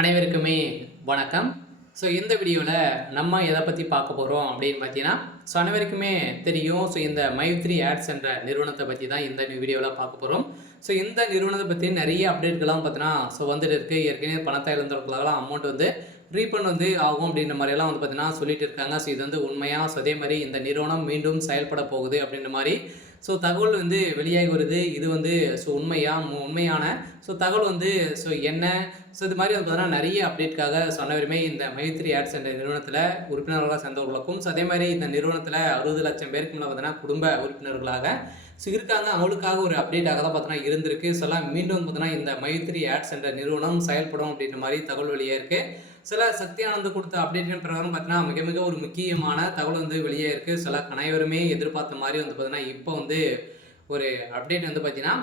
அனைவருக்குமே வணக்கம். இந்த வீடியோவில் நம்ம எதை பற்றி பார்க்க போகிறோம் அப்படின்னு பார்த்தீங்கன்னா, அனைவருக்குமே தெரியும். இந்த மைத்ரி ஆட்ஸ் என்ற நிறுவனத்தை பற்றி தான் இந்த வீடியோவில் பார்க்க போகிறோம். இந்த நிறுவனத்தை பற்றி நிறைய அப்டேட்கள்லாம் பார்த்தீங்கன்னா வந்துட்டு இருக்குது. ஏற்கனவே பணத்தை இழந்தவர்களுக்கெல்லாம் அமௌண்ட் ரீஃபண்ட் ஆகும் அப்படின்ற மாதிரியெல்லாம் பார்த்தீங்கன்னா சொல்லிட்டு இருக்காங்க. இது உண்மையாக அதே மாதிரி இந்த நிறுவனம் மீண்டும் செயல்பட போகுது அப்படின்ற மாதிரி தகவல் வெளியாகி வருது. இது உண்மையான தகவல் என்ன இது மாதிரி பார்த்தீங்கன்னா நிறைய அப்டேட்காக அனைவருமே இந்த மைத்ரி ஆட்ஸ் என்ற நிறுவனத்தில் உறுப்பினர்களாக சேர்ந்தவர்களுக்கும் அதே மாதிரி இந்த நிறுவனத்தில் 60 லட்சம் பேருக்கு மேலே பார்த்தீங்கன்னா குடும்ப உறுப்பினர்களாக இருக்காங்க. அவங்களுக்காக ஒரு அப்டேட்டாக தான் பார்த்தீங்கன்னா இருந்திருக்கு. மீண்டும் பார்த்தீங்கன்னா இந்த மைத்ரி ஆட்ஸ் என்ற நிறுவனம் செயல்படும் அப்படின்ற மாதிரி தகவல் வெளியே இருக்குது. சக்தி ஆனந்த் கொடுத்த அப்டேட்டின் பிரகாரம் பார்த்தீங்கன்னா மிக மிக ஒரு முக்கியமான தகவல் வெளியே இருக்குது. அனைவருமே எதிர்பார்த்த மாதிரி பார்த்தீங்கன்னா இப்போ ஒரு அப்டேட் பார்த்தீங்கன்னா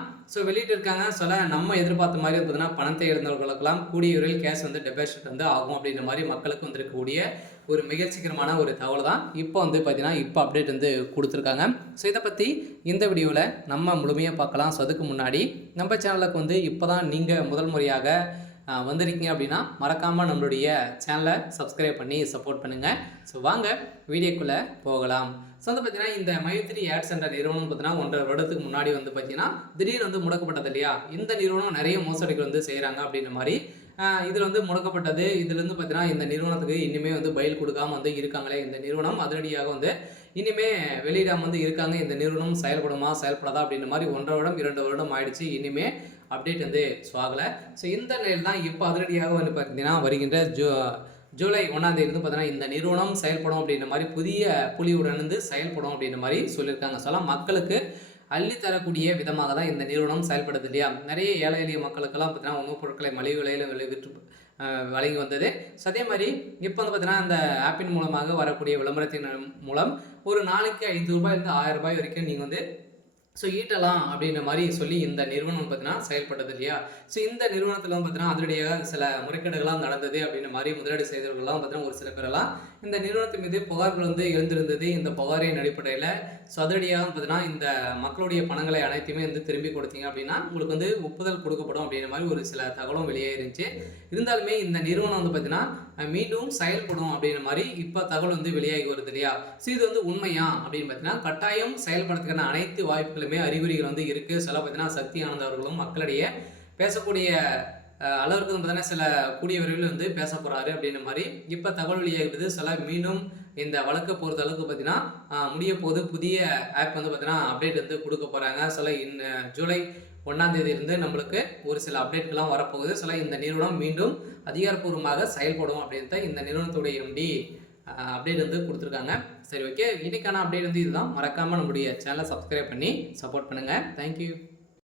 வெளியிட்டு இருக்காங்க. நம்ம எதிர்பார்த்த மாதிரி பார்த்தீங்கன்னா பணத்தை இழந்தவர்களுக்கெல்லாம் கூடிய விரைவில் கேஷ் டெபாசிட் ஆகும் அப்படின்ற மாதிரி மக்களுக்கு வந்திருக்கக்கூடிய ஒரு மிகச்சிக்கரமான ஒரு தகவல் தான் இப்போ பார்த்தீங்கன்னா இப்போ அப்டேட் கொடுத்துருக்காங்க. இதை பற்றி இந்த வீடியோவில் நம்ம முழுமையாக பார்க்கலாம். அதுக்கு முன்னாடி நம்ம சேனலுக்கு இப்போ தான் நீங்கள் முதல் முறையாக வந்திருக்கீங்க அப்படின்னா மறக்காமல் நம்மளுடைய சேனலை சப்ஸ்கிரைப் பண்ணி சப்போர்ட் பண்ணுங்கள். வாங்க வீடியோக்குள்ளே போகலாம். பார்த்தீங்கன்னா இந்த மைத்ரி ஆட்ஸ் என்ற நிறுவனம் பார்த்தீங்கன்னா 1.5 வருடத்துக்கு முன்னாடி பார்த்தீங்கன்னா திடீர்னு முடக்கப்பட்டது இல்லையா. இந்த நிறுவனம் நிறைய மோசடிகள் செய்கிறாங்க அப்படின்ற மாதிரி இதில் முடக்கப்பட்டது. இதுலேருந்து பார்த்தீங்கன்னா இந்த நிறுவனத்துக்கு இனிமேல் பதில் கொடுக்காம இருக்காங்களே இந்த நிறுவனம் அதிரடியாக இனிமே வெளியிடாமல் இருக்காங்க. இந்த நிறுவனம் செயல்படுமா செயல்படாதா அப்படின்ற மாதிரி 1.5 வருடம் 2 வருடம் ஆயிடுச்சு. இனிமே அப்டேட் ஆகலை. இந்த நிலையில் தான் இப்போ அதிரடியாக பார்த்தீங்கன்னா வருகின்ற ஜூலை 1ஆம் தேதி பார்த்தீங்கன்னா இந்த நிறுவனம் செயல்படும் அப்படின்ற மாதிரி புதிய புலியுடன் செயல்படும் அப்படின்ற மாதிரி சொல்லியிருக்காங்க. மக்களுக்கு அள்ளி தரக்கூடிய விதமாக தான் இந்த நிறுவனம் செயல்படுது இல்லையா. நிறைய ஏழை எளிய மக்களுக்கெல்லாம் பார்த்தீங்கன்னா உணவுப் பொருட்களை மலிவு விலையில் விற்று வழங்கி வந்தது. அதே மாதிரி இப்போ பார்த்தீங்கன்னா இந்த ஆப்பின் மூலமாக வரக்கூடிய விளம்பரத்தின் மூலம் ஒரு நாளைக்கு 5 ரூபாயிலிருந்து 1000 ரூபாய் வரைக்கும் நீங்கள் ஈட்டலாம் அப்படின்ற மாதிரி சொல்லி இந்த நிறுவனம் பார்த்தீங்கன்னா செயல்பட்டது இல்லையா. இந்த நிறுவனத்தில் பார்த்தீங்கன்னா அதிரடியாக சில முறைகேடுகள்லாம் நடந்தது அப்படின்ற மாதிரி முதலீடு செய்தவர்கள்லாம் பார்த்தீங்கன்னா ஒரு சில பேரெல்லாம் இந்த நிறுவனத்தின் மீது புகார்கள் எழுந்திருந்தது. இந்த புகாரின் அடிப்படையில் அதிரடியாக பார்த்தீங்கன்னா இந்த மக்களுடைய பணங்களை அனைத்துமே திரும்பி கொடுத்தீங்க அப்படின்னா உங்களுக்கு ஒப்புதல் கொடுக்கப்படும் அப்படின்ற மாதிரி ஒரு சில தகவலும் வெளியே இருந்துச்சு. இருந்தாலுமே இந்த நிறுவனம் பார்த்தீங்கன்னா மீண்டும் செயல்படும் அப்படின்ற மாதிரி இப்போ தகவல் வெளியாகி வருது இல்லையா. இது உண்மையா அப்படின்னு பார்த்தீங்கன்னா கட்டாயம் செயல்படுறதுக்கான அனைத்து வாய்ப்புகளுமே அறிகுறிகள் இருக்கு. பார்த்தீங்கன்னா சக்தி ஆனந்த் அவர்களும் மக்களிடையே பேசக்கூடிய அளவுக்கு பார்த்தீங்கன்னா சில கூடிய விரைவில் பேச போறாரு அப்படின்ற மாதிரி இப்போ தகவல் வெளியாகிறது. மீண்டும் இந்த வழக்கை பொறுத்த அளவுக்கு பார்த்தீங்கன்னா முடிய போது புதிய ஆப் பார்த்தீங்கன்னா அப்டேட் கொடுக்க போறாங்க. ஜூலை 1ஆம் தேதியிலிருந்து நம்மளுக்கு ஒரு சில அப்டேட்கள்லாம் வரப்போகுது. இந்த நிறுவனம் மீண்டும் அதிகாரப்பூர்வமாக செயல்படும் அப்படின்ட்டு இந்த நிறுவனத்துடைய எம்டி அப்டேட் கொடுத்துருக்காங்க. சரி, ஓகே, இன்னைக்கான அப்டேட் இதுதான். மறக்காமல் நம்முடைய சேனலை சப்ஸ்கிரைப் பண்ணி சப்போர்ட் பண்ணுங்கள். தேங்க்யூ.